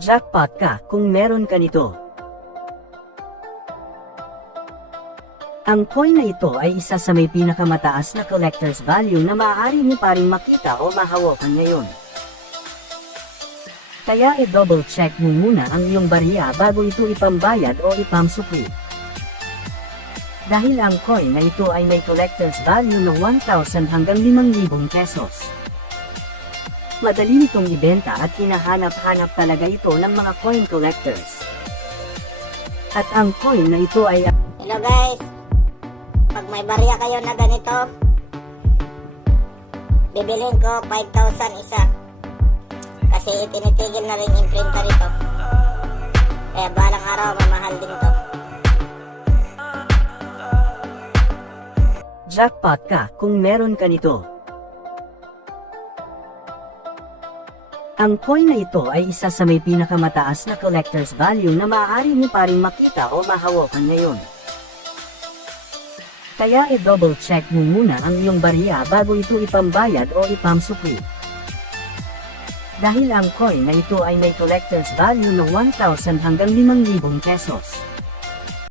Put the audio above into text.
Jackpot ka kung meron ka nito. Ang coin na ito ay isa sa may pinakamataas na collector's value na maaari mo pa rin makita o mahawakan ngayon. Kaya i-double check mo muna ang iyong barya bago ito ipambayad o ipamsukli. Dahil ang coin na ito ay may collector's value na 1,000 hanggang 5,000 pesos. Madali nitong ibenta at hinahanap-hanap talaga ito ng mga coin collectors. At ang coin na ito ay... Hello guys, pag may barya kayo na ganito, bibilhin ko 5,000 isa. Kasi tinitigil na rin yung printer ito. Kaya balang araw mamahal din to. Jackpot ka kung meron ka nito. Ang coin na ito ay isa sa may pinakamataas na collector's value na maaari mo pa rin makita o mahawakan ngayon. Kaya i-double check mo muna ang iyong barya bago ito ipambayad o ipamsukli. Dahil ang coin na ito ay may collector's value na 1,000 hanggang 5,000 pesos.